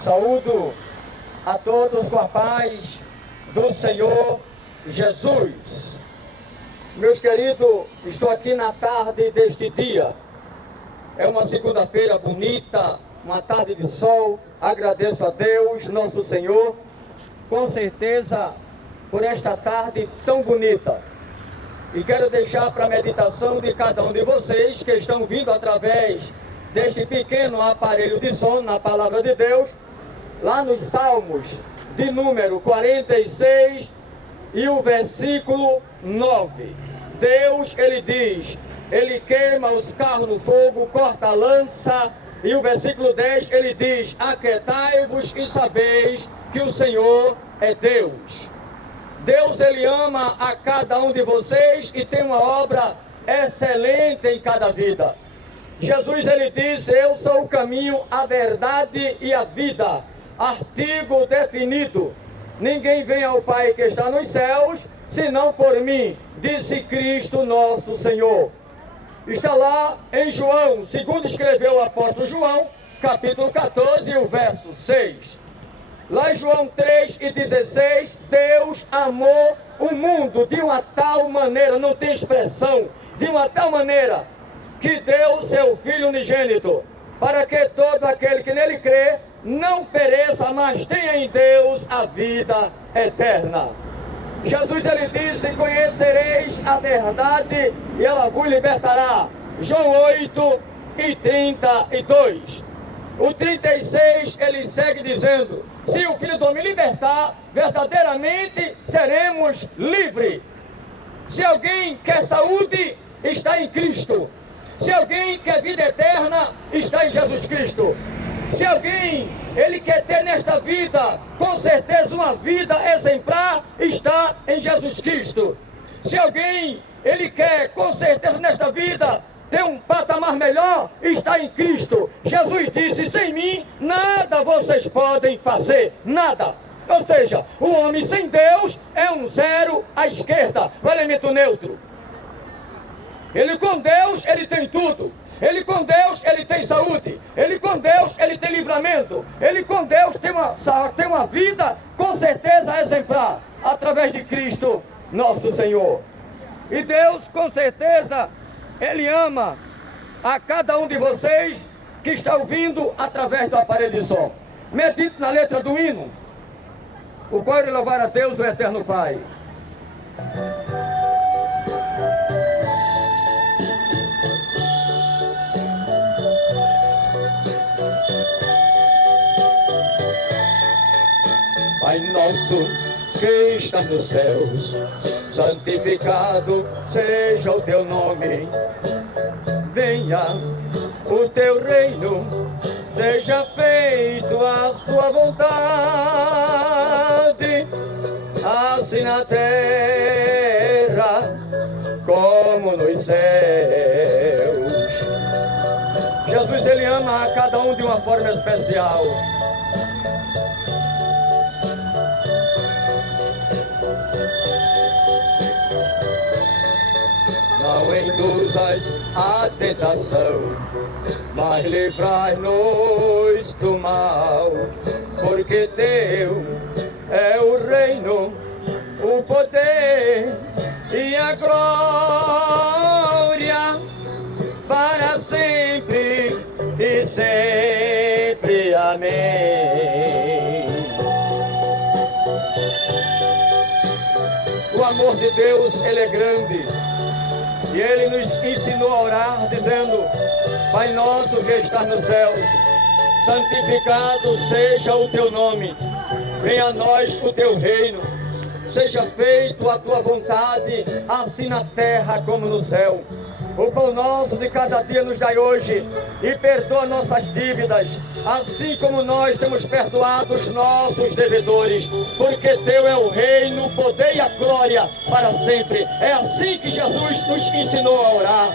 Saúdo a todos com a paz do Senhor Jesus. Meus queridos, estou aqui na tarde deste dia. É uma segunda-feira bonita, uma tarde de sol. Agradeço a Deus, nosso Senhor, com certeza, por esta tarde tão bonita. E quero deixar para a meditação de cada um de vocês que estão vindo através deste pequeno aparelho de som na Palavra de Deus, lá nos Salmos de número 46 e o versículo 9. Deus, Ele diz, Ele queima os carros no fogo, corta a lança. E o versículo 10, Ele diz, aquietai-vos e sabeis que o Senhor é Deus. Deus, Ele ama a cada um de vocês e tem uma obra excelente em cada vida. Jesus, Ele disse, eu sou o caminho, a verdade e a vida. Artigo definido. Ninguém vem ao Pai que está nos céus, senão por mim, disse Cristo nosso Senhor. Está lá em João, segundo escreveu o apóstolo João, capítulo 14, o verso 6. Lá em João 3:16, Deus amou o mundo de uma tal maneira, não tem expressão, de uma tal maneira, que deu seu Filho unigênito, para que todo aquele que nele crê, não pereça, mas tenha em Deus a vida eterna. Jesus, Ele disse, conhecereis a verdade e ela vos libertará. João 8:32. O 36, ele segue dizendo, se o Filho do Homem libertar, verdadeiramente seremos livres. Se alguém quer saúde, está em Cristo. Se alguém quer vida eterna, está em Jesus Cristo. Se alguém, ele quer ter nesta vida, com certeza uma vida exemplar, está em Jesus Cristo. Se alguém, ele quer, com certeza nesta vida, ter um patamar melhor, está em Cristo. Jesus disse, sem mim, nada vocês podem fazer, nada. Ou seja, o homem sem Deus é um zero à esquerda, o elemento neutro. Ele com Deus, ele tem tudo. Ele com Deus, ele tem saúde. Ele com Deus, ele tem livramento. Ele com Deus tem uma vida, com certeza, exemplar, através de Cristo, nosso Senhor. E Deus, com certeza, Ele ama a cada um de vocês que está ouvindo através do aparelho de som. Medite na letra do hino, o qual é louvar a Deus, o Eterno Pai. Pai nosso que está nos céus, santificado seja o teu nome. Venha o teu reino, seja feito a tua vontade, assim na terra como nos céus. Jesus, Ele ama a cada um de uma forma especial. Não induzas a tentação, mas livrai-nos do mal, porque teu é o reino, o poder e a glória, para sempre e sempre. Amém. O amor de Deus, Ele é grande. E Ele nos ensinou a orar, dizendo, Pai nosso que estás nos céus, santificado seja o teu nome, venha a nós o teu reino, seja feito a tua vontade, assim na terra como no céu. O pão nosso de cada dia nos dai hoje, e perdoa nossas dívidas, assim como nós temos perdoado os nossos devedores, porque teu é o reino, o poder e a glória para sempre. É assim que Jesus nos ensinou a orar.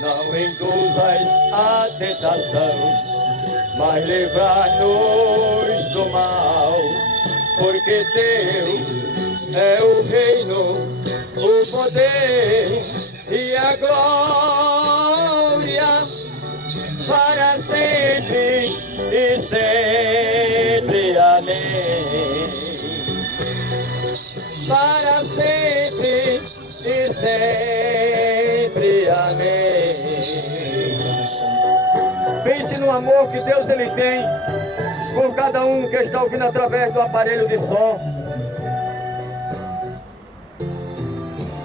Não induzas a tentação, mas livrai-nos do mal, porque teu é o reino, o poder e a glória para sempre. e sempre. Amém. Para sempre e sempre. Amém. Pense no amor que Deus ele tem por cada um que está ouvindo através do aparelho de som.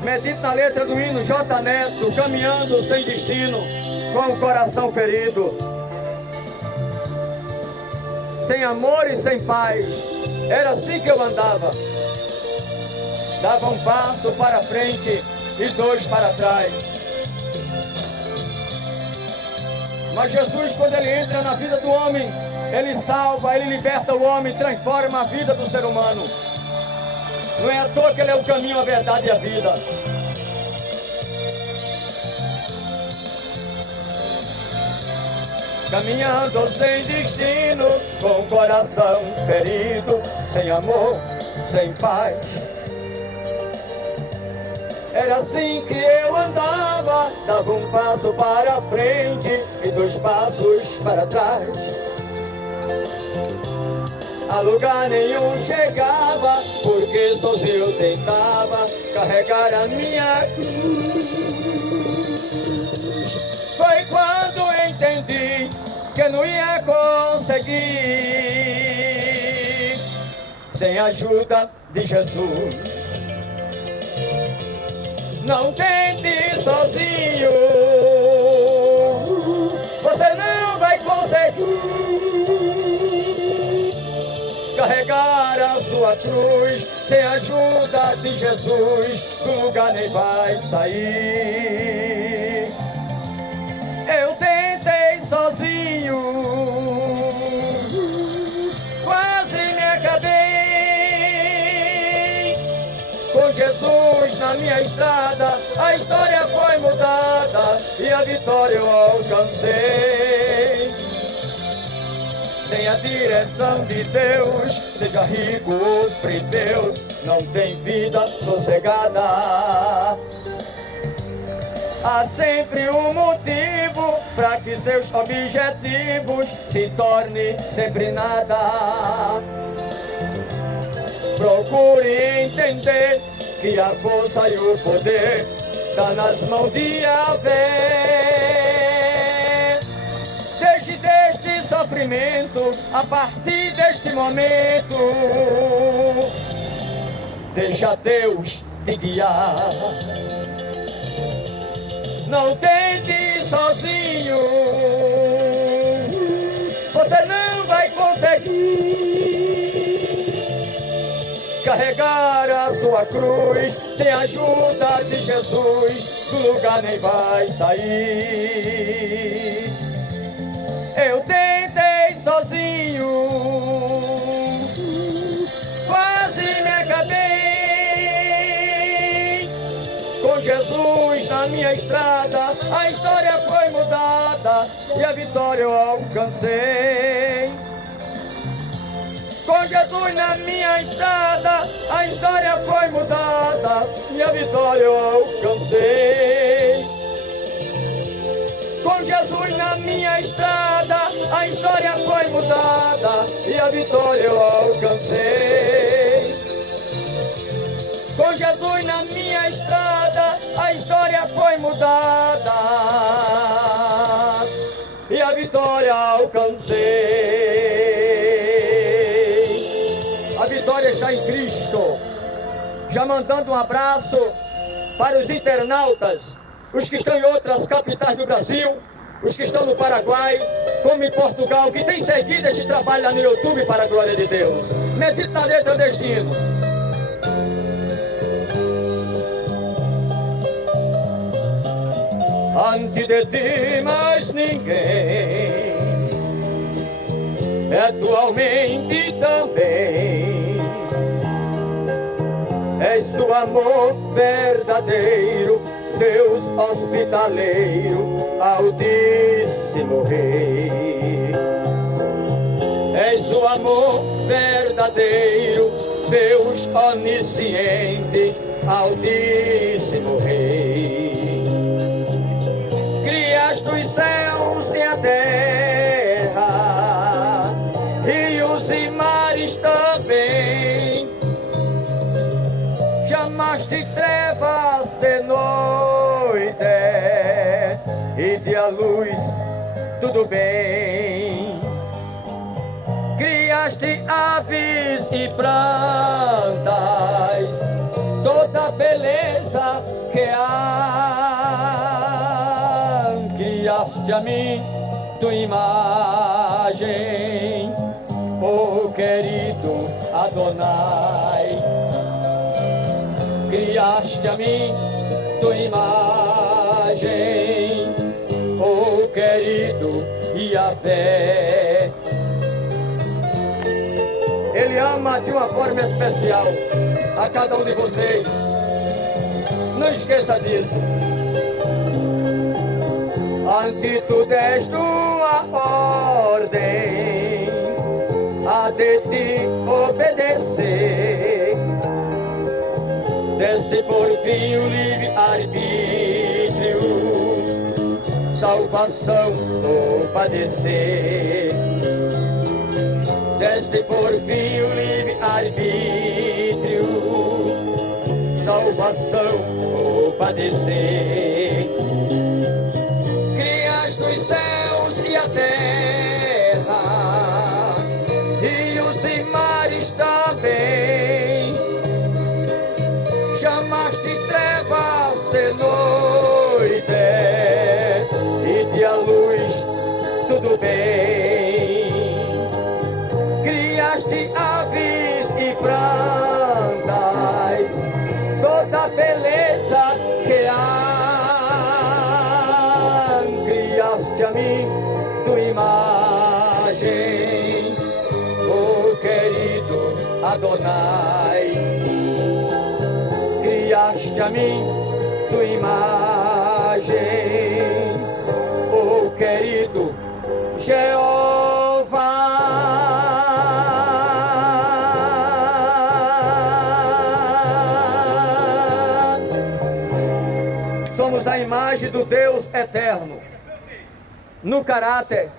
Medite na letra do hino J. Neto, caminhando sem destino, com o coração ferido, sem amor e sem paz. Era assim que eu andava. Dava um passo para frente e dois para trás. Mas Jesus, quando ele entra na vida do homem, ele salva, ele liberta o homem, transforma a vida do ser humano. Não é à toa que ele é o caminho, a verdade e a vida. Caminhando sem destino, com o coração ferido, sem amor, sem paz. Era assim que eu andava, dava um passo para frente e dois passos para trás. A lugar nenhum chegava, porque sozinho eu tentava carregar a minha cruz. Foi quando entendi que não ia conseguir sem a ajuda de Jesus. Não tente sozinho, você não vai conseguir carregar a sua cruz. Sem a ajuda de Jesus, do lugar nem vai sair. Eu tentei sozinho, quase me acabei. Com Jesus na minha estrada, a história foi mudada e a vitória eu alcancei. Sem a direção de Deus, seja rico ou preteu, não tem vida sossegada. Há sempre um motivo para que seus objetivos se tornem sempre nada. Procure entender que a força e o poder está nas mãos de Yahvé. Desde deste sofrimento, a partir deste momento, deixa Deus te guiar. Não tente sozinho, você não vai conseguir carregar a sua cruz. Sem a ajuda de Jesus, do lugar nem vai sair. Eu tentei sozinho, quase me acabei. Com Jesus na minha estrada, a história foi mudada e a vitória eu alcancei. Com Jesus na minha estrada, a história foi mudada e a vitória eu alcancei. Com Jesus na minha estrada, a história foi mudada e a vitória eu alcancei. Com Jesus na minha estrada, a história foi mudada e a vitória alcancei. A vitória está em Cristo. Já mandando um abraço para os internautas, os que estão em outras capitais do Brasil, os que estão no Paraguai, como em Portugal, que têm seguido este trabalho lá no YouTube para a glória de Deus. Medite na letra deste hino. Antes de ti mais ninguém, atualmente também, és o amor verdadeiro, Deus hospitaleiro, Altíssimo Rei. És o amor verdadeiro, Deus onisciente, Altíssimo Rei. Criaste os céus e a terra, dê a luz, tudo bem. Criaste aves e plantas, toda beleza que há. Criaste a mim tua imagem, oh querido Adonai. Criaste a mim tua imagem, oh querido Yahvé. Ele ama de uma forma especial a cada um de vocês. Não esqueça disso. Ante tu deste uma ordem, a de ti obedecer. Deste por fim o livre-arbítrio, salvação no padecer. Deste por fim o livre-arbítrio, salvação no padecer. Criaste os céus e a terra, rios e mares também. Chamaste trevas de noite e de a luz, tudo bem. Criaste aves e plantas, toda beleza que há. Criaste a mim tua imagem, oh querido Adonai. Criaste a mim tua imagem, oh querido Jeová. Somos a imagem do Deus eterno, no caráter,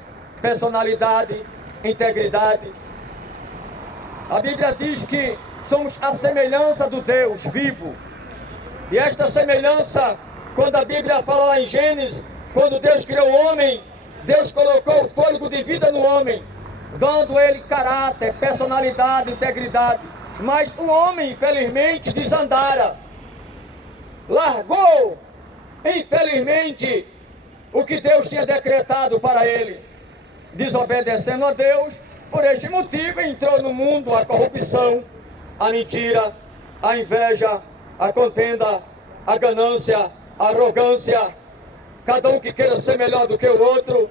personalidade, integridade. A Bíblia diz que somos a semelhança do Deus vivo. E esta semelhança, quando a Bíblia fala lá em Gênesis, quando Deus criou o homem, Deus colocou o fôlego de vida no homem, dando ele caráter, personalidade, integridade. Mas o homem, infelizmente, desandara, largou, infelizmente, o que Deus tinha decretado para ele, desobedecendo a Deus. Por este motivo entrou no mundo a corrupção, a mentira, a inveja, a contenda, a ganância, a arrogância, cada um que queira ser melhor do que o outro.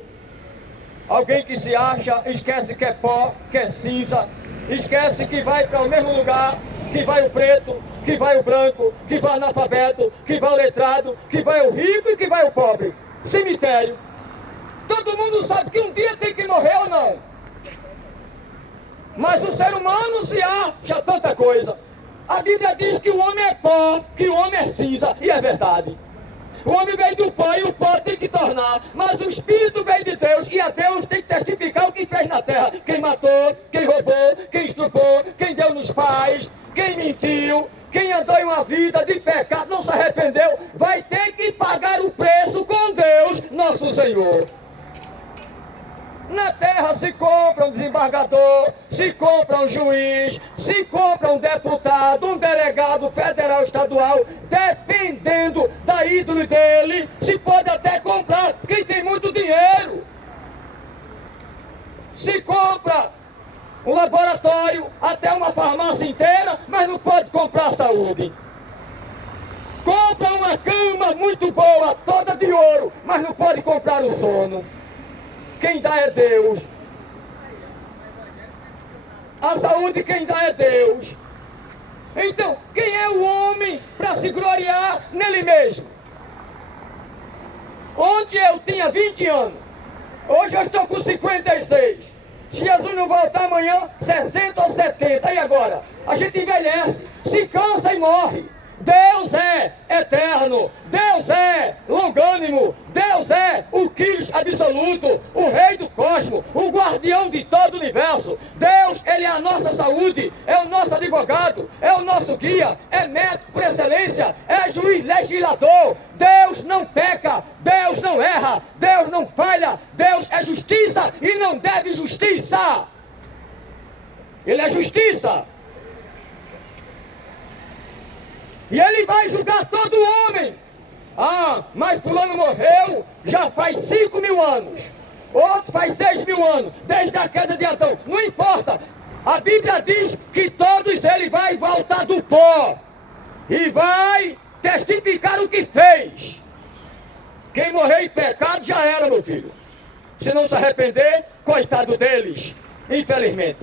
Alguém que se acha, esquece que é pó, que é cinza, esquece que vai para o mesmo lugar, que vai o preto, que vai o branco, que vai o analfabeto, que vai o letrado, que vai o rico e que vai o pobre. Cemitério. Todo mundo sabe que um dia tem que morrer ou não. Mas o ser humano se acha tanta coisa. A Bíblia diz que o homem é pó, que o homem é cinza, e é verdade. O homem veio do pó e o pó tem que tornar, mas o Espírito veio de Deus e a Deus tem que testificar o que fez na terra. Quem matou, quem roubou, quem estuprou, quem deu nos pais, quem mentiu, quem andou em uma vida de pecado, não se arrependeu, vai ter que pagar o preço com Deus, nosso Senhor. Na terra se compra um desembargador, se compra um juiz, se compra um deputado, um delegado federal, estadual, dependendo da índole dele, se pode até comprar quem tem muito dinheiro. Se compra um laboratório, até uma farmácia inteira, mas não pode comprar saúde. Compra uma cama muito boa, toda de ouro, mas não pode comprar o sono. Quem dá é Deus. A saúde quem dá é Deus. Então, quem é o homem para se gloriar nele mesmo? Ontem eu tinha 20 anos. Hoje eu estou com 56. Se Jesus não voltar amanhã, 60 ou 70. E agora? A gente envelhece, se cansa e morre. Deus é eterno, Deus é longânimo, Deus é o Cristo absoluto, o Rei do cosmos, o guardião de todo o universo. Deus, Ele é a nossa saúde, é o nosso advogado, é o nosso guia, é médico por excelência, é juiz legislador. Deus não peca, Deus não erra. falha, Deus não falha, Deus é justiça e não deve justiça. Ele é justiça. E ele vai julgar todo homem. Ah, mas fulano morreu já faz 5.000 anos. Outro faz 6.000 anos, desde a queda de Adão. Não importa. A Bíblia diz que todos ele vai voltar do pó. E vai testificar o que fez. Quem morrer em pecado já era, meu filho. Se não se arrepender, coitado deles, infelizmente.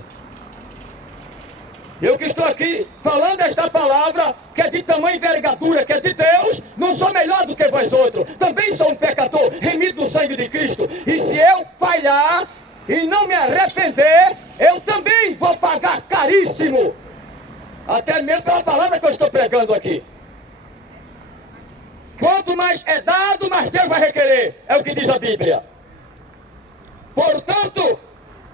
Eu que estou aqui falando esta palavra, que é de tamanha envergadura, que é de Deus, não sou melhor do que vós outros. Também sou um pecador, remido do sangue de Cristo. E se eu falhar e não me arrepender, eu também vou pagar caríssimo. Até mesmo pela palavra que eu estou pregando aqui. Quanto mais é dado, mais Deus vai requerer. É o que diz a Bíblia. Portanto,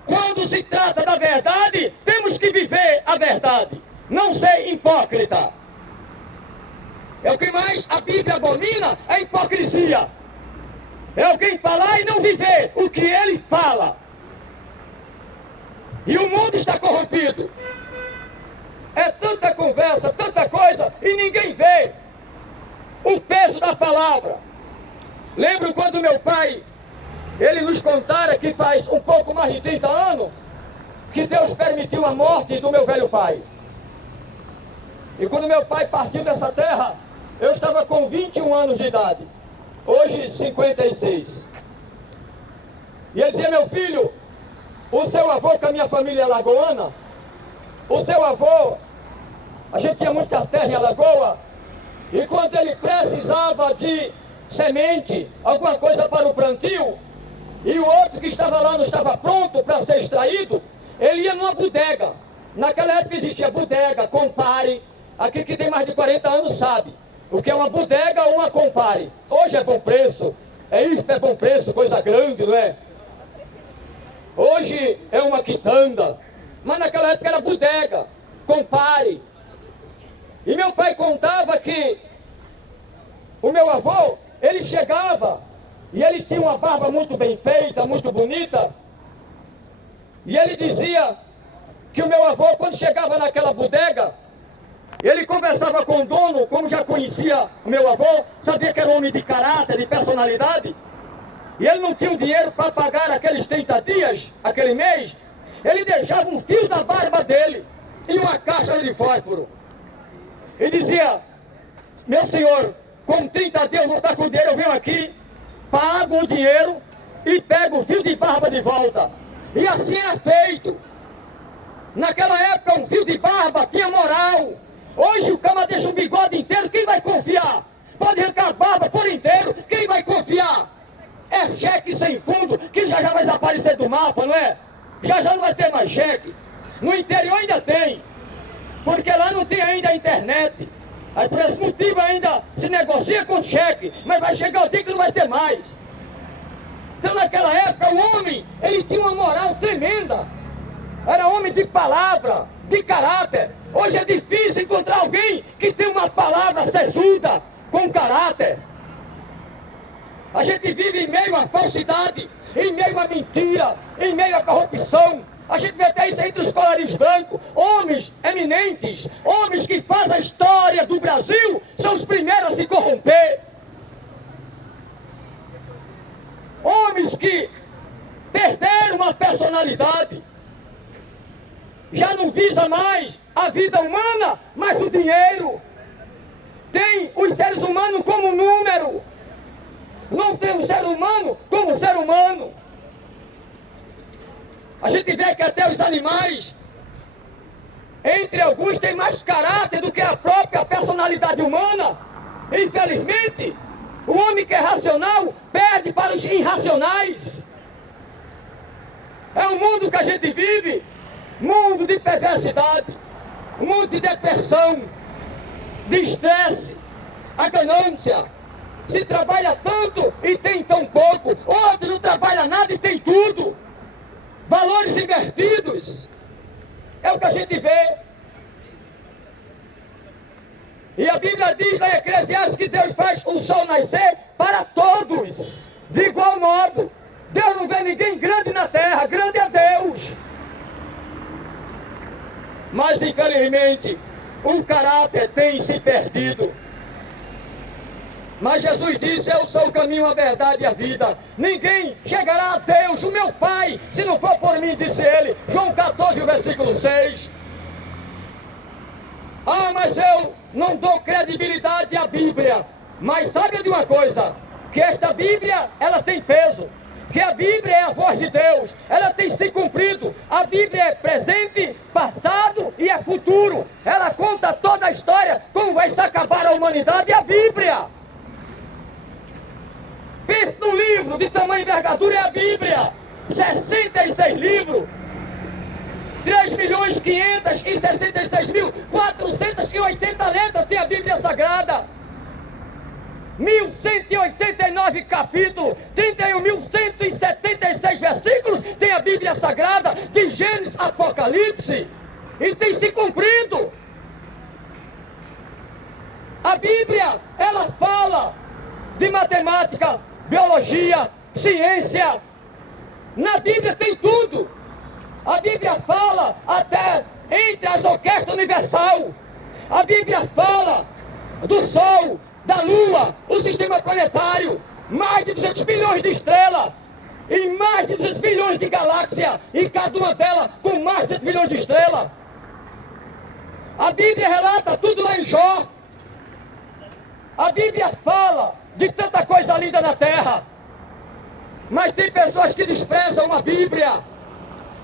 quando se trata da verdade, temos que viver a verdade. Não ser hipócrita. É o que mais a Bíblia abomina, é a hipocrisia. É alguém falar e não viver o que ele fala. E o mundo está corrompido. É tanta conversa, tanta coisa, e ninguém vê o peso da palavra. Lembro quando meu pai, ele nos contara que faz um pouco mais de 30 anos, que Deus permitiu a morte do meu velho pai. E quando meu pai partiu dessa terra, eu estava com 21 anos de idade. Hoje, 56. E ele dizia, meu filho, o seu avô, que a minha família é lagoana, o seu avô, a gente tinha muita terra em Alagoa, e quando ele precisava de semente, alguma coisa para o plantio, e o outro que estava lá não estava pronto para ser extraído, ele ia numa bodega. Naquela época existia bodega, compare. Aqui que tem mais de 40 anos sabe o que é uma bodega ou uma compare. Hoje é bom preço, é bom preço, coisa grande, não é? Hoje é uma quitanda, mas naquela época era bodega, compare. E meu pai contava que o meu avô, ele chegava e ele tinha uma barba muito bem feita, muito bonita. E ele dizia que o meu avô, quando chegava naquela bodega, ele conversava com o dono, como já conhecia o meu avô, sabia que era um homem de caráter, de personalidade. E ele não tinha o dinheiro para pagar aqueles 30 dias, aquele mês. Ele deixava um fio da barba dele e uma caixa de fósforo. E dizia, meu senhor, com 30 dias eu vou estar com dinheiro, eu venho aqui, pago o dinheiro e pego o fio de barba de volta. E assim era feito. Naquela época um fio de barba tinha moral. Hoje o cara deixa um bigode inteiro, quem vai confiar? Pode arrancar a barba por inteiro, quem vai confiar? É cheque sem fundo, que já vai desaparecer do mapa, não é? Já não vai ter mais cheque. No interior ainda tem, porque lá não tem ainda a internet. Aí por esse motivo ainda se negocia com cheque, mas vai chegar o dia que não vai ter mais. Então naquela época o homem, ele tinha uma moral tremenda. Era homem de palavra, de caráter. Hoje é difícil encontrar alguém que tem uma palavra sesuda, com caráter. A gente vive em meio à falsidade, em meio à mentira, em meio à corrupção. A gente vê até isso entre os colarinhos brancos. Homens eminentes, homens que fazem a história do Brasil, são os primeiros a se corromper. Homens que perderam a personalidade. Já não visa mais a vida humana, mas o dinheiro. Tem os seres humanos como número. Não tem o ser humano como ser humano. A gente vê que até os animais, entre alguns, têm mais caráter do que a própria personalidade humana. Infelizmente, o homem que é racional perde para os irracionais. É o mundo que a gente vive, mundo de perversidade, mundo de depressão, de estresse, a ganância. Se trabalha tanto e tem tão pouco, outro não trabalha nada e tem tudo. Valores invertidos. É o que a gente vê. E a Bíblia diz na Eclesiastes que Deus faz o sol nascer para todos. De igual modo, Deus não vê ninguém grande na terra, grande é Deus. Mas infelizmente, o caráter tem se perdido. Mas Jesus disse: eu sou o caminho, a verdade e a vida. Ninguém chegará a Deus, o meu Pai, se não for por mim, disse ele. João 14, versículo 6. Ah, mas eu não dou credibilidade à Bíblia. Mas sabe de uma coisa? Que esta Bíblia, ela tem peso. Que a Bíblia é a voz de Deus. Ela tem se cumprido. A Bíblia é presente, passado e é futuro. Ela conta toda a história, como vai se acabar a humanidade. A Bíblia. Pense no livro de tamanho e envergadura, é a Bíblia. 66 livros. 3.566.480 letras tem a Bíblia Sagrada. 1.189 capítulos, 31.176 versículos tem a Bíblia Sagrada, de Gênesis a Apocalipse, e tem se cumprido. A Bíblia, ela fala de matemática, biologia, ciência. Na Bíblia tem tudo. A Bíblia fala até entre as orquestras universal. A Bíblia fala do Sol, da Lua, o sistema planetário, mais de 200 bilhões de estrelas, e mais de 200 bilhões de galáxias, e cada uma delas com mais de 200 bilhões de estrelas. A Bíblia relata tudo lá em Jó. A Bíblia fala de tanta coisa linda na terra, mas tem pessoas que desprezam a Bíblia.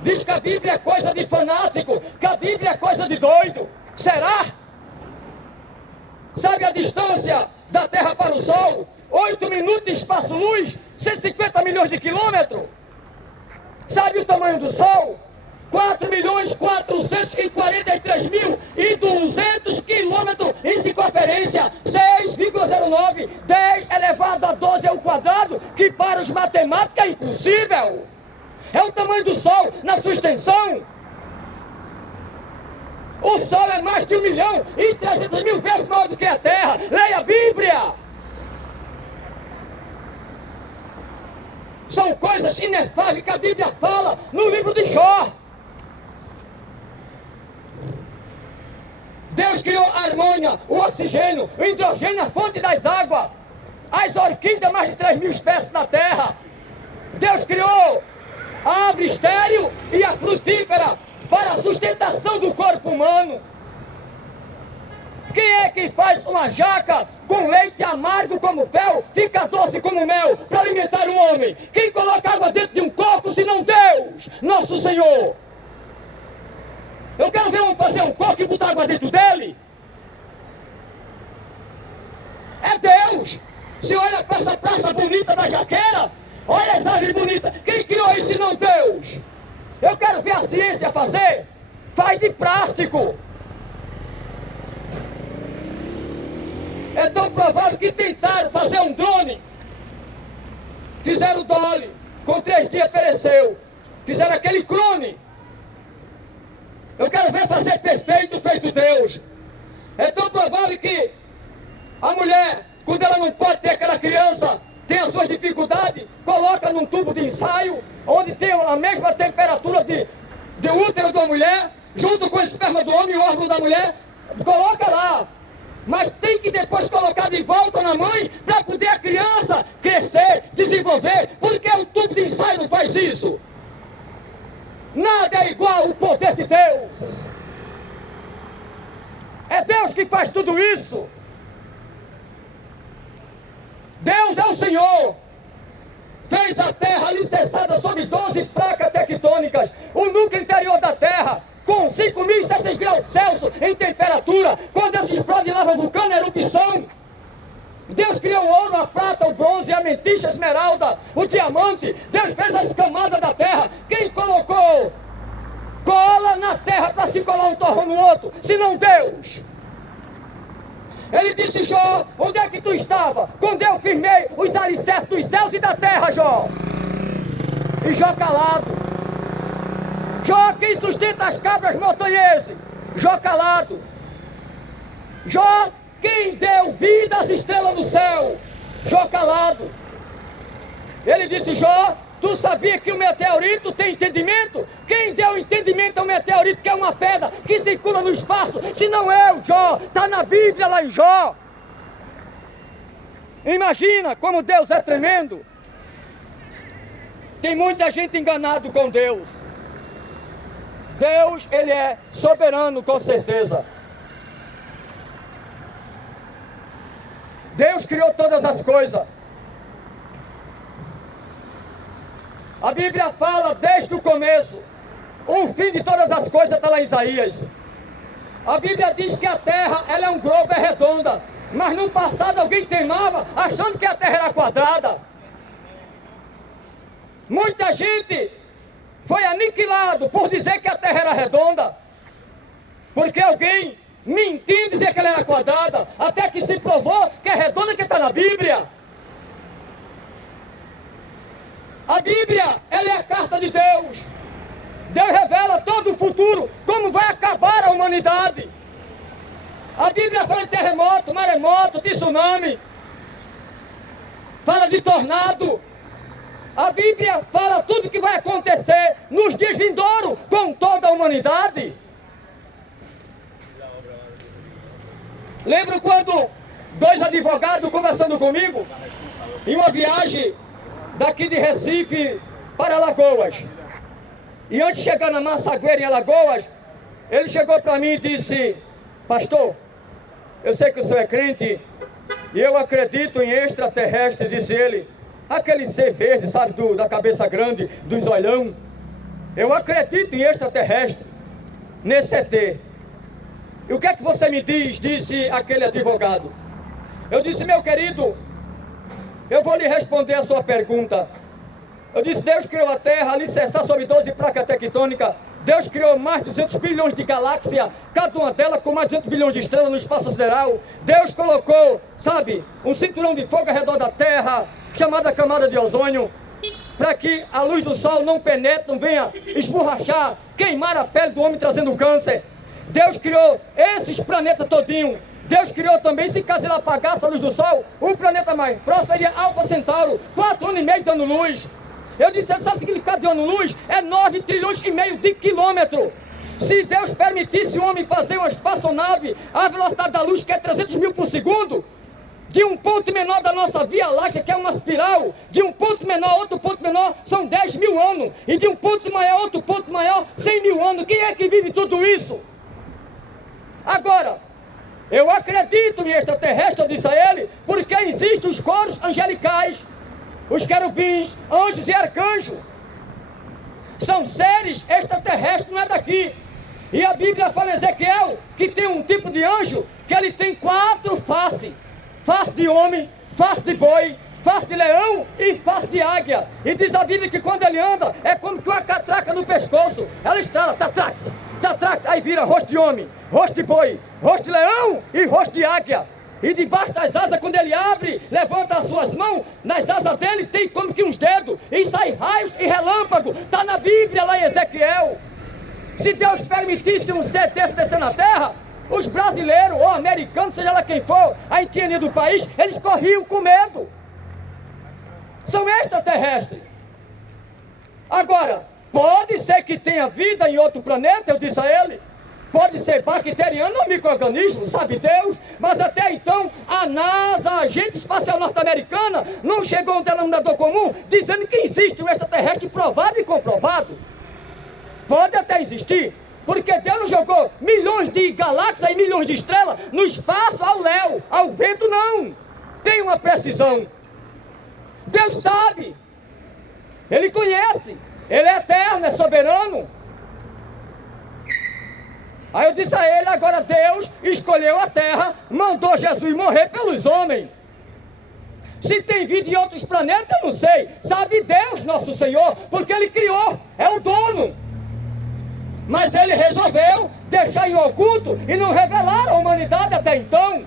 Diz que a Bíblia é coisa de fanático, que a Bíblia é coisa de doido. Será? Sabe a distância da Terra para o Sol? 8 minutos de espaço-luz, 150 milhões de quilômetros. Sabe o tamanho do Sol? 4.443.200 quilômetros em circunferência, 6,09, 10 elevado a 12 ao quadrado, que para os matemáticos é impossível. É o tamanho do Sol na sua extensão. O Sol é mais de 1.300.000 vezes maior do que a Terra. Leia a Bíblia. São coisas inefáveis que a Bíblia fala no livro de Jó. Deus criou a harmonia, o oxigênio, o hidrogênio, a fonte das águas. As orquídeas, mais de 3.000 espécies na Terra. Deus criou a árvore estéril e a frutífera para a sustentação do corpo humano. Quem é que faz uma jaca com leite amargo como fel, fica doce como mel, para alimentar o homem? Quem coloca água dentro de um coco, senão Deus, nosso Senhor? Eu quero ver um fazer um coco e botar água dentro dele. É Deus. Se olha para essa praça bonita da Jaqueira, olha as árvores bonitas. Quem criou isso senão Deus? Eu quero ver a ciência fazer. Faz de plástico. É tão provável que tentaram fazer um drone. Fizeram o Dolly. Com 3 dias pereceu. Fizeram aquele clone. Eu quero ver fazer perfeito, feito Deus. É tão provável que a mulher, quando ela não pode ter aquela criança, tem as suas dificuldades, coloca num tubo de ensaio, onde tem a mesma temperatura de útero da mulher, junto com o esperma do homem e o órgão da mulher, coloca lá. Mas tem que depois colocar de volta na mãe, para poder a criança crescer, desenvolver, porque o tubo de ensaio não faz isso. Nada é igual ao poder de Deus. É Deus que faz tudo isso. Deus é o Senhor. Fez a terra alicerçada sobre 12 placas tectônicas. O núcleo interior da terra, com 5.600 graus Celsius em temperatura. Quando ela se explode em lava vulcana, erupção. Deus criou o ouro, a prata, o bronze, a ametista, a esmeralda, o diamante. Deus fez as camadas da terra. Quem colocou cola na terra para se colar um torrão no outro, senão Deus? Ele disse: Jó, onde é que tu estava quando eu firmei os alicerces dos céus e da terra, Jó? E Jó calado. Jó, quem sustenta as cabras montanheses? Jó calado. Jó, quem deu vida às estrelas do céu? Jó calado. Ele disse: Jó, tu sabia que o meteorito tem entendimento? Quem deu entendimento ao meteorito, que é uma pedra que circula no espaço? Se não eu, Jó, está na Bíblia lá em Jó. Imagina como Deus é tremendo. Tem muita gente enganado com Deus. Deus, Ele é soberano, com certeza. Deus criou todas as coisas. A Bíblia fala desde o começo. O fim de todas as coisas está lá em Isaías. A Bíblia diz que a terra, ela é um globo, é redonda. Mas no passado alguém teimava achando que a terra era quadrada. Muita gente foi aniquilado por dizer que a terra era redonda. Porque alguém mentiu dizer que ela era quadrada. Até que se provou que é redonda, que está na Bíblia. A Bíblia, ela é a carta de Deus. Deus revela todo o futuro, como vai acabar a humanidade. A Bíblia fala de terremoto, maremoto, de tsunami. Fala de tornado. A Bíblia fala tudo o que vai acontecer nos dias vindouros com toda a humanidade. Lembro quando dois advogados conversando comigo em uma viagem daqui de Recife para Alagoas. E antes de chegar na Massagueira, em Alagoas, ele chegou para mim e disse: pastor, eu sei que o senhor é crente e eu acredito em extraterrestre, disse ele. Aquele ser verde, sabe, da cabeça grande, dos olhão. Eu acredito em extraterrestre, nesse ET. E o que é que você me diz? Disse aquele advogado. Eu disse: meu querido, eu vou lhe responder a sua pergunta. Eu disse: Deus criou a Terra, alicerçar sobre 12 placas tectônicas. Deus criou mais de 200 bilhões de galáxias, cada uma delas com mais de 200 bilhões de estrelas no espaço sideral. Deus colocou, sabe, um cinturão de fogo ao redor da Terra, chamada camada de ozônio, para que a luz do sol não penetre, não venha esborrachar, queimar a pele do homem, trazendo câncer. Deus criou esses planetas todinho. Deus criou também, se caso ele apagasse a luz do sol, o planeta mais próximo seria Alfa Centauro, 4 anos e meio dando luz. Eu disse: sabe o significado de ano-luz? É 9 trilhões e meio de quilômetros. Se Deus permitisse o homem fazer uma espaçonave à velocidade da luz, que é 300 mil por segundo, de um ponto menor da nossa Via Láctea, que é uma espiral, de um ponto menor a outro ponto menor, são 10 mil anos, e de um ponto maior a outro ponto maior, 100 mil anos. Quem é que vive tudo isso? Agora, eu acredito em extraterrestre, eu disse a ele, porque existem os coros angelicais, os querubins, anjos e arcanjos. São seres extraterrestres, não é daqui. E a Bíblia fala em Ezequiel que tem um tipo de anjo que ele tem 4 faces. Face de homem, face de boi, face de leão e face de águia. E diz a Bíblia que quando ele anda, é como que uma catraca no pescoço. Ela estrala, tatrac, tatrac, aí vira rosto de homem, rosto de boi, rosto de leão e rosto de águia. E debaixo das asas, quando ele abre, levanta as suas mãos, nas asas dele tem como que uns dedos, e sai raios e relâmpago. Está na Bíblia lá em Ezequiel. Se Deus permitisse um ser desse descer na terra, os brasileiros ou americanos, seja lá quem for, a etnia do país, eles corriam com medo. São extraterrestres. Agora, pode ser que tenha vida em outro planeta, eu disse a ele. Pode ser bacteriano ou micro-organismo, sabe Deus? Mas até então, a NASA, a Agência Espacial Norte-Americana, não chegou a um denominador comum dizendo que existe um extraterrestre provado e comprovado. Pode até existir, porque Deus não jogou milhões de galáxias e milhões de estrelas no espaço ao léu, ao vento não. Tem uma precisão. Deus sabe. Ele conhece. Ele é eterno, é soberano. Aí eu disse a ele: agora Deus escolheu a terra, mandou Jesus morrer pelos homens. Se tem vida em outros planetas, eu não sei. Sabe Deus, nosso Senhor, porque Ele criou, é o dono. Mas Ele resolveu deixar em oculto e não revelar a humanidade até então.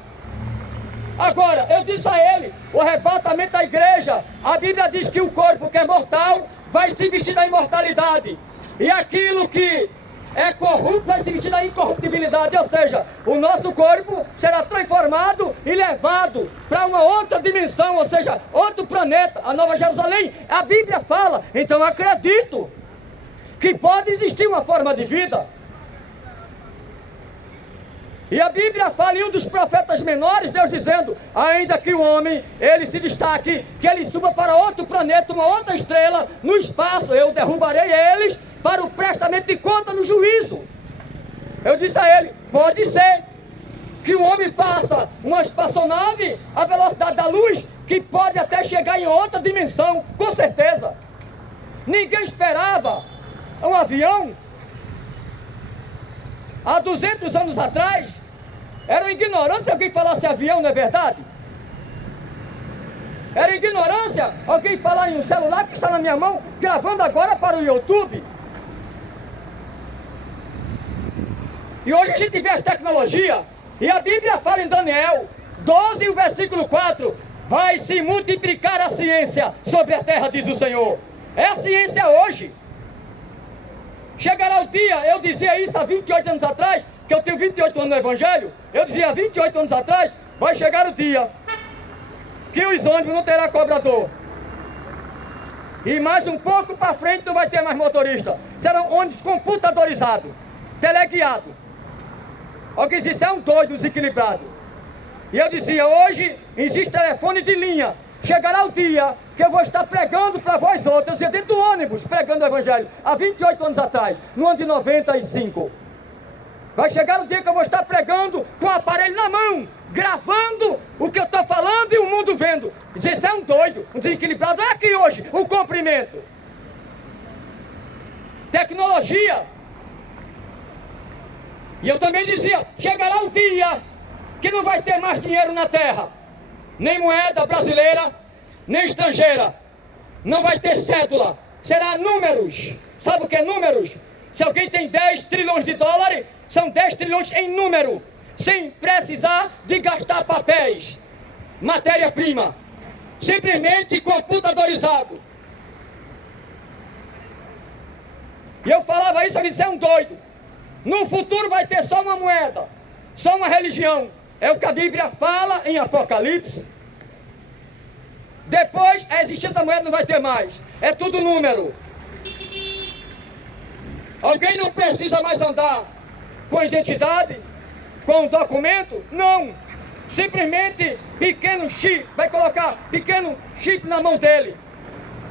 Agora, eu disse a ele, o arrebatamento da igreja, a Bíblia diz que o corpo que é mortal vai se vestir da imortalidade. E aquilo que é corrupto, vai se vestir da incorruptibilidade, ou seja, o nosso corpo será transformado e levado para uma outra dimensão, ou seja, outro planeta, a Nova Jerusalém. A Bíblia fala, então acredito que pode existir uma forma de vida. E a Bíblia fala em um dos profetas menores, Deus dizendo, ainda que o homem, ele se destaque, que ele suba para outro planeta, uma outra estrela, no espaço, eu derrubarei eles para o prestamento de conta no juízo. Eu disse a ele, pode ser que o homem faça uma espaçonave à velocidade da luz, que pode até chegar em outra dimensão, com certeza. Ninguém esperava um avião. Há 200 anos atrás, era ignorância alguém falasse avião, não é verdade? Era ignorância alguém falar em um celular que está na minha mão, gravando agora para o YouTube. E hoje a gente vê a tecnologia, e a Bíblia fala em Daniel 12, o versículo 4, vai se multiplicar a ciência sobre a terra, diz o Senhor. É a ciência hoje. Chegará o dia, eu dizia isso há 28 anos atrás, que eu tenho 28 anos no Evangelho, eu dizia há 28 anos atrás, vai chegar o dia que os ônibus não terão cobrador. E mais um pouco para frente não vai ter mais motorista. Serão ônibus computadorizados, teleguiados. Alguém disse, é um doido desequilibrado. E eu dizia, hoje existe telefone de linha. Chegará o dia que eu vou estar pregando para vós outros, eu dizia, dentro do ônibus, pregando o Evangelho, há 28 anos atrás, no ano de 95. Vai chegar o dia que eu vou estar pregando com o aparelho na mão, gravando o que eu estou falando e o mundo vendo. E dizer, isso é um doido, um desequilibrado. Olha aqui hoje, o comprimento. Tecnologia. E eu também dizia, chegará o dia que não vai ter mais dinheiro na terra. Nem moeda brasileira, nem estrangeira. Não vai ter cédula. Será números. Sabe o que é números? Se alguém tem 10 trilhões de dólares, são 10 trilhões em número. Sem precisar de gastar papéis, matéria-prima. Simplesmente computadorizado. E eu falava isso, eu disse, é um doido. No futuro vai ter só uma moeda, só uma religião. É o que a Bíblia fala em Apocalipse. Depois, a existência da moeda não vai ter mais. É tudo número. Alguém não precisa mais andar com identidade, com documento? Não. Simplesmente, pequeno chip. Vai colocar pequeno chip na mão dele.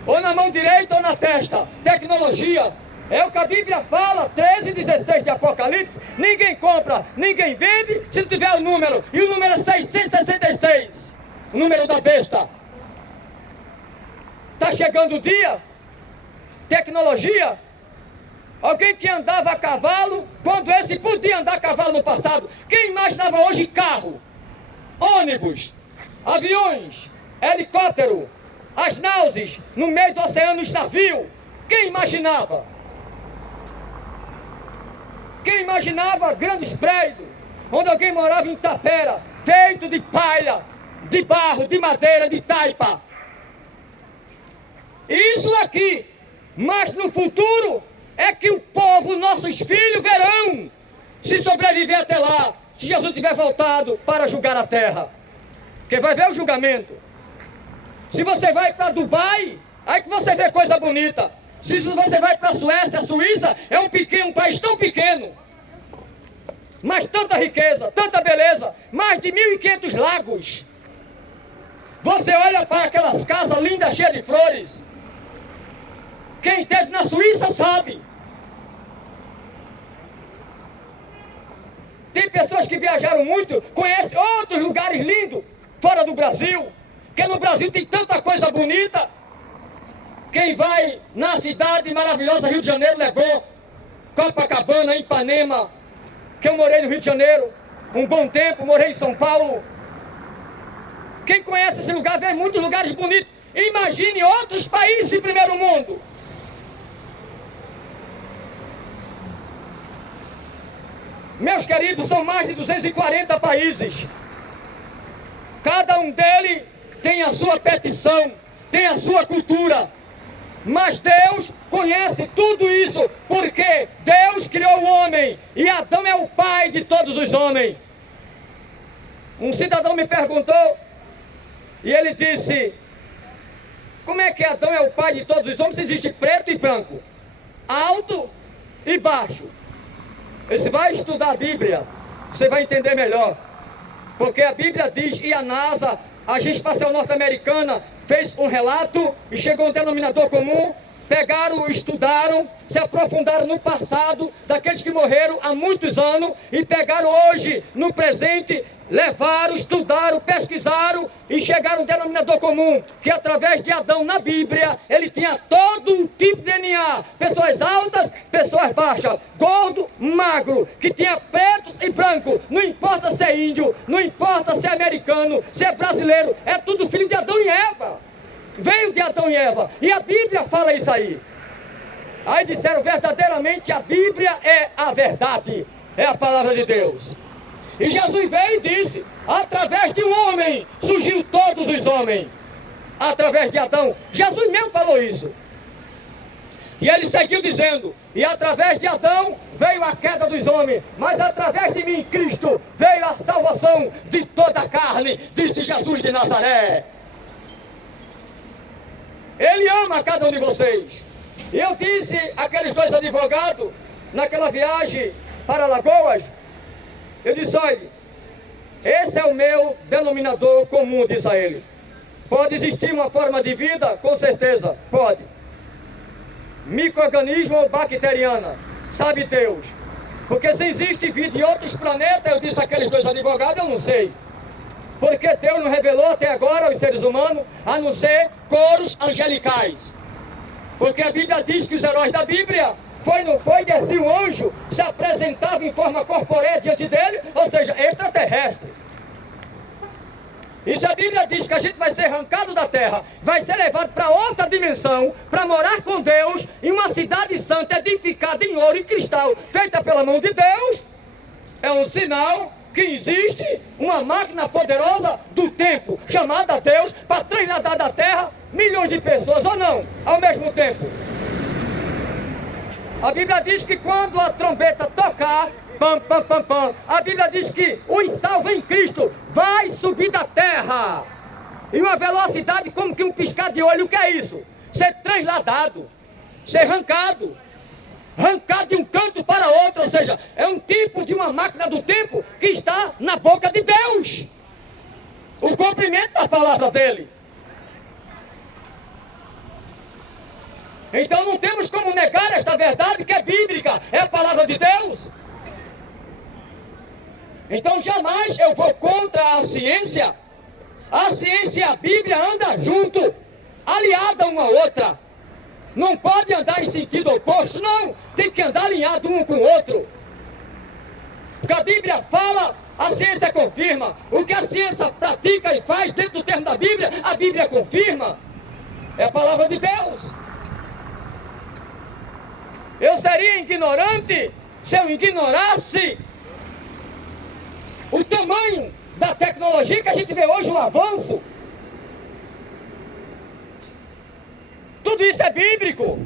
Ou na mão direita ou na testa. Tecnologia. É o que a Bíblia fala, 13:16 de Apocalipse. Ninguém compra, ninguém vende, se não tiver o número. E o número é 666. O número da besta. Está chegando o dia. Tecnologia. Alguém que andava a cavalo, quando esse podia andar a cavalo no passado. Quem imaginava hoje carro, ônibus, aviões, helicóptero, as náuseas, no meio do oceano, os navios? Quem imaginava? Quem imaginava grandes prédios, onde alguém morava em tapera, feito de palha, de barro, de madeira, de taipa? Isso aqui, mas no futuro é que o povo, nossos filhos, verão, se sobreviver até lá, se Jesus tiver voltado para julgar a terra. Porque vai ver o julgamento. Se você vai para Dubai, aí que você vê coisa bonita. Se você vai para a Suécia, a Suíça, é um país tão pequeno, mas tanta riqueza, tanta beleza, mais de 1.500 lagos. Você olha para aquelas casas lindas, cheias de flores. Quem esteve na Suíça sabe. Tem pessoas que viajaram muito, conhecem outros lugares lindos, fora do Brasil. Porque no Brasil tem tanta coisa bonita. Quem vai na cidade maravilhosa Rio de Janeiro, Leblon, Copacabana, Ipanema, que eu morei no Rio de Janeiro um bom tempo, morei em São Paulo. Quem conhece esse lugar vê muitos lugares bonitos. Imagine outros países de primeiro mundo. Meus queridos, são mais de 240 países. Cada um deles tem a sua petição, tem a sua cultura. Mas Deus conhece tudo isso, porque Deus criou o homem, e Adão é o pai de todos os homens. Um cidadão me perguntou, e ele disse, como é que Adão é o pai de todos os homens se existe preto e branco, alto e baixo? Você vai estudar a Bíblia, você vai entender melhor. Porque a Bíblia diz, e a NASA, a Agência Espacial Norte-Americana, fez um relato e chegou a um denominador comum. Pegaram, estudaram, se aprofundaram no passado daqueles que morreram há muitos anos e pegaram hoje, no presente, levaram, estudaram, pesquisaram e chegaram a um denominador comum, que através de Adão na Bíblia, ele tinha todo um tipo de DNA, pessoas altas, pessoas baixas, gordo, magro, que tinha pretos e brancos, não importa se é índio, não importa se é americano, se é brasileiro, é tudo filho de Adão e Eva. Veio de Adão e Eva, e a Bíblia fala isso aí. Aí disseram, verdadeiramente a Bíblia é a verdade, é a palavra de Deus. E Jesus veio e disse, através de um homem surgiu todos os homens, através de Adão. Jesus mesmo falou isso. E ele seguiu dizendo, e através de Adão veio a queda dos homens, mas através de mim, Cristo, veio a salvação de toda a carne, disse Jesus de Nazaré. Ele ama cada um de vocês. E eu disse àqueles dois advogados, naquela viagem para Alagoas, eu disse, olha, esse é o meu denominador comum, disse a ele. Pode existir uma forma de vida? Com certeza, pode. Micro-organismo ou bacteriana? Sabe Deus. Porque se existe vida em outros planetas, eu disse àqueles dois advogados, eu não sei. Porque Deus não revelou até agora aos seres humanos, a não ser coros angelicais. Porque a Bíblia diz que os heróis da Bíblia, não foi descer um anjo, se apresentava em forma corpórea diante dele, ou seja, extraterrestre. E se a Bíblia diz que a gente vai ser arrancado da terra, vai ser levado para outra dimensão, para morar com Deus, em uma cidade santa edificada em ouro e cristal, feita pela mão de Deus, é um sinal que existe uma máquina poderosa do tempo, chamada Deus, para trasladar da terra milhões de pessoas, ou não, ao mesmo tempo. A Bíblia diz que quando a trombeta tocar, pam, pam, pam, pam, a Bíblia diz que os salvos em Cristo vai subir da terra, em uma velocidade como que um piscar de olho. O que é isso? Ser trasladado, ser arrancado de um canto para outro, ou seja, é um tipo de uma máquina do tempo que está na boca de Deus, o cumprimento da palavra dele. Então não temos como negar esta verdade que é bíblica, é a palavra de Deus. Então jamais eu vou contra a ciência. A ciência e a Bíblia andam junto, aliada uma à outra. Não pode andar em sentido oposto, não. Tem que andar alinhado um com o outro. O que a Bíblia fala, a ciência confirma. O que a ciência pratica e faz dentro do termo da Bíblia, a Bíblia confirma. É a palavra de Deus. Eu seria ignorante se eu ignorasse o tamanho da tecnologia que a gente vê hoje, o avanço. Tudo isso é bíblico.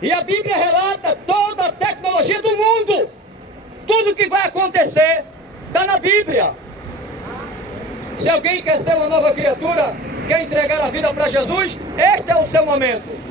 E a Bíblia relata toda a tecnologia do mundo. Tudo que vai acontecer está na Bíblia. Se alguém quer ser uma nova criatura, quer entregar a vida para Jesus, este é o seu momento.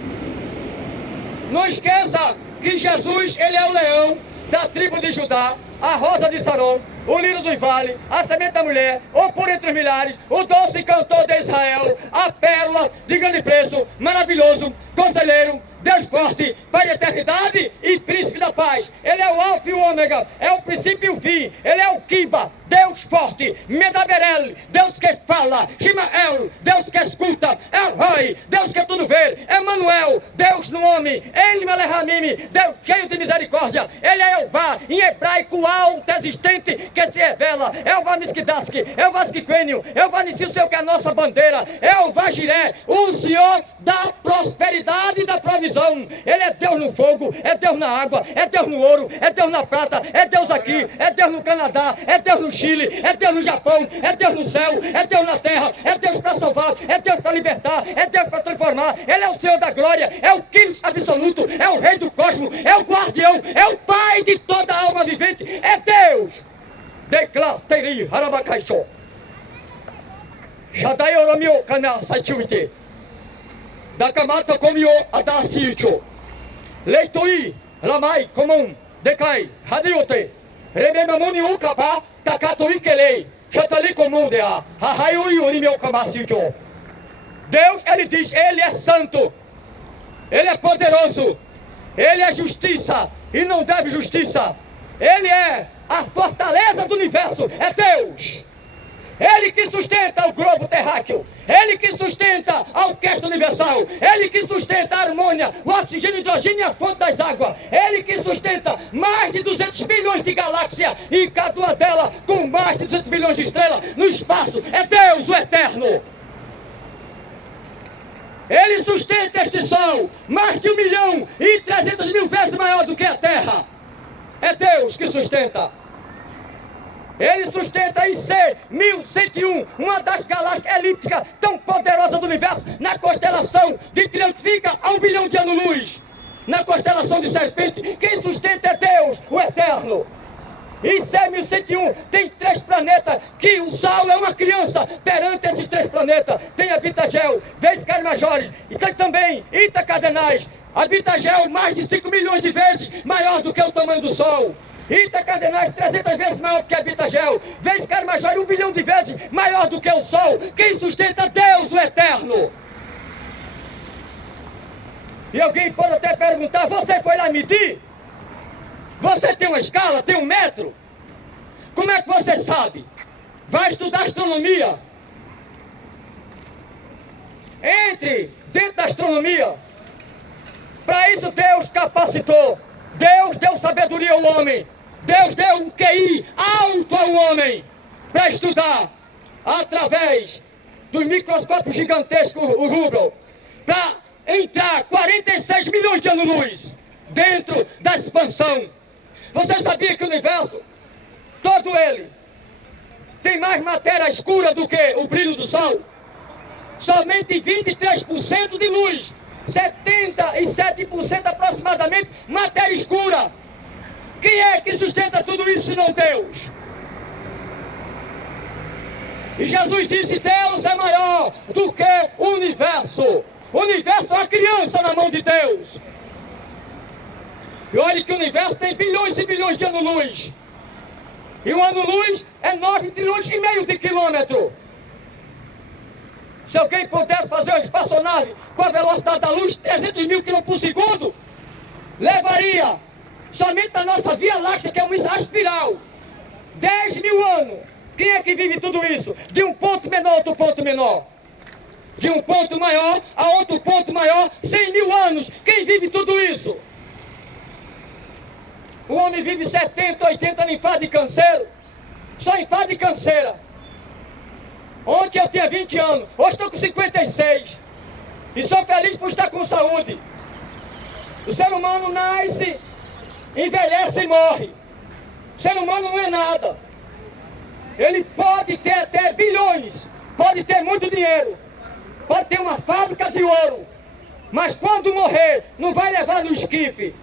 Não esqueça que Jesus, ele é o leão da tribo de Judá, a rosa de Saron, o lírio dos vales, a semente da mulher, o por entre os milhares, o doce cantor de Israel, a pérola de grande preço, maravilhoso, conselheiro, Deus forte, Pai da eternidade e príncipe da paz. Ele é o alfa e o ômega, é o princípio e o fim. Ele é o Kiba, Deus forte, Medaberel, Deus que fala, Shimael, Deus que escuta, El-Roi, Deus que tudo vê, Emmanuel, Deus no homem, Ele Melehamim, Deus cheio de misericórdia. Ele é Elvá, em hebraico alto existente que se revela, Elvá Niskidaski, Elvá Skiquênio, Elvá Nissi, o Senhor que é a nossa bandeira, Elvá Jiré, o Senhor da prosperidade e da provisão. Ele é Deus no fogo, é Deus na água, é Deus no ouro, é Deus na prata, é Deus aqui, é Deus no Canadá, é Deus no Chile, é Deus no Japão, é Deus no céu, é Deus na terra, é Deus para salvar, é Deus para libertar, é Deus para transformar. Ele é o Senhor da glória, é o Cristo absoluto, é o Rei do cosmos, é o guardião, é o Pai de toda alma vivente, é Deus. Declara Teri Harabacaixó. Shadai Oromio Kana Saichuite. Dakamata Komio Adasicho. Leitoi Lamai Comum Decai Hadiote. Remember Muni Ukaba Takato Ikelei. Chatali Comum Dea. Hahaiui Unimio Kamasicho. Deus, ele diz, ele é santo. Ele é poderoso. Ele é justiça e não deve justiça. Ele é a fortaleza do universo. É Deus. Ele que sustenta o globo terráqueo. Ele que sustenta a orquestra universal. Ele que sustenta a harmonia, o oxigênio, o hidrogênio e a fonte das águas. Ele que sustenta mais de 200 bilhões de galáxias e cada uma delas com mais de 200 bilhões de estrelas no espaço. É Deus, o eterno. Ele sustenta este sol, mais de 1.300.000 vezes maior do que a Terra. É Deus que sustenta. Ele sustenta em C1101, uma das galáxias elípticas tão poderosas do universo, na constelação de Trilhão, que fica a 1 bilhão de anos-luz. Na constelação de Serpente, quem sustenta é Deus, o Eterno. Em C1101 tem 3 planetas, que o Sol é uma criança perante esses 3 planetas. Tem a Bitagel, vezes Carimajores, e tem também Ita Cardenais. A Bitagel mais de 5 milhões de vezes maior do que o tamanho do Sol. Ita Cardenais 300 vezes maior do que a Bitagel. Vezes Carimajores 1 bilhão de vezes maior do que o Sol. Quem sustenta? Deus, o Eterno. E alguém pode até perguntar, você foi lá medir? Você tem uma escala, tem 1 metro? Como é que você sabe? Vai estudar astronomia. Entre dentro da astronomia. Para isso Deus capacitou. Deus deu sabedoria ao homem. Deus deu um QI alto ao homem para estudar através dos microscópios gigantescos, o Hubble, para entrar 46 milhões de anos-luz dentro da expansão. Você sabia que o universo, todo ele, tem mais matéria escura do que o brilho do Sol? Somente 23% de luz, 77% aproximadamente matéria escura. Quem é que sustenta tudo isso se não Deus? E Jesus disse, Deus é maior do que o universo. O universo é uma criança na mão de Deus. E olha que o universo tem bilhões e bilhões de anos-luz. E um ano-luz é 9 trilhões e meio de quilômetro. Se alguém pudesse fazer uma espaçonave com a velocidade da luz, 300 mil km por segundo, levaria somente na nossa Via Láctea, que é uma espiral, 10 mil anos. Quem é que vive tudo isso? De um ponto menor a outro ponto menor. De um ponto maior a outro ponto maior, 100 mil anos. Quem vive tudo isso? O homem vive 70, 80 anos em fase de canseiro. Só em fase de canseira. Ontem eu tinha 20 anos, hoje estou com 56. E sou feliz por estar com saúde. O ser humano nasce, envelhece e morre. O ser humano não é nada. Ele pode ter até bilhões, pode ter muito dinheiro, pode ter uma fábrica de ouro. Mas quando morrer, não vai levar no esquife.